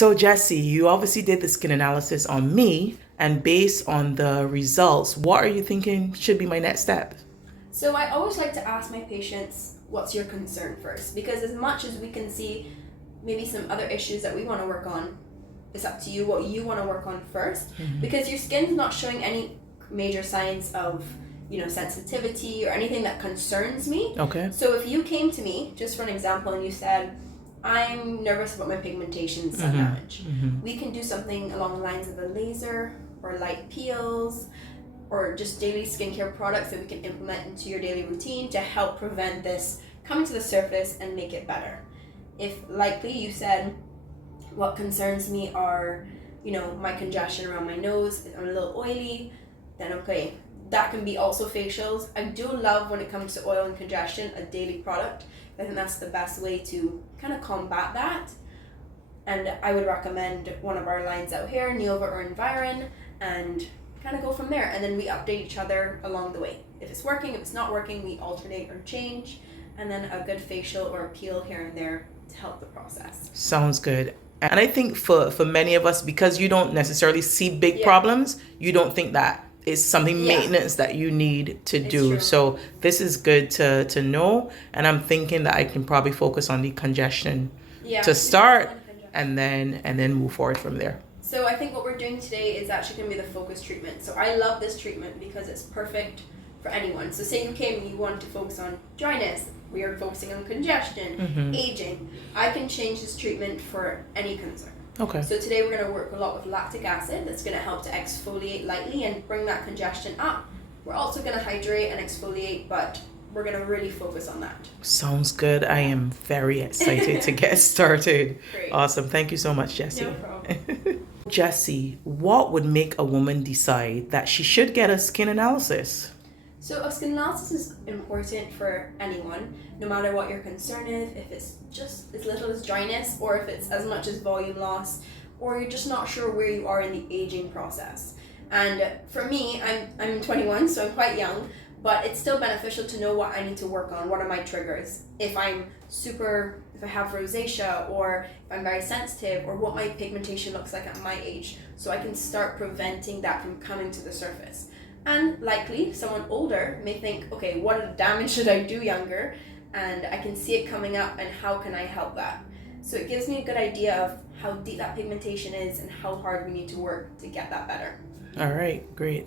So Jesse, you obviously did the skin analysis on me, and based on the results, what are you thinking should be my next step? So I always like to ask my patients, what's your concern first? Because as much as we can see maybe some other issues that we want to work on, it's up to you what you want to work on first. Because your skin's not showing any major signs of, sensitivity or anything that concerns me. Okay. So if you came to me, just for an example, and you said, I'm nervous about my pigmentation, sun damage. We can do something along the lines of a laser or light peels or just daily skincare products that we can implement into your daily routine to help prevent this coming to the surface and make it better. If likely you said, what concerns me are, my congestion around my nose, if I'm a little oily, then okay, that can be also facials. I do love when it comes to oil and congestion, a daily product. I think that's the best way to kind of combat that. And I would recommend one of our lines out here, Neova or Environ, and kind of go from there. And then we update each other along the way. If it's working, if it's not working, we alternate or change. And then a good facial or a peel here and there to help the process. Sounds good. And I think for many of us, because you don't necessarily see big problems, you don't think that is something maintenance that you need to do. True. So this is good to know. And I'm thinking that I can probably focus on the congestion to start and then move forward from there. So I think what we're doing today is actually going to be the focus treatment. So I love this treatment because it's perfect for anyone. So say you came and you wanted to focus on dryness, we are focusing on congestion, aging. I can change this treatment for any concern. Okay. So today we're going to work a lot with lactic acid that's going to help to exfoliate lightly and bring that congestion up. We're also going to hydrate and exfoliate, but we're going to really focus on that. Sounds good. I am very excited to get started. Great. Awesome. Thank you so much, Jessie. No problem. Jessie, what would make a woman decide that she should get a skin analysis? So a skin analysis is important for anyone, no matter what your concern is, if it's just as little as dryness or if it's as much as volume loss, or you're just not sure where you are in the aging process. And for me, I'm 21, so I'm quite young, but it's still beneficial to know what I need to work on, what are my triggers. If I have rosacea, or if I'm very sensitive, or what my pigmentation looks like at my age, so I can start preventing that from coming to the surface. And likely, someone older may think, okay, what damage should I do younger? And I can see it coming up, and how can I help that? So it gives me a good idea of how deep that pigmentation is and how hard we need to work to get that better. All right, great.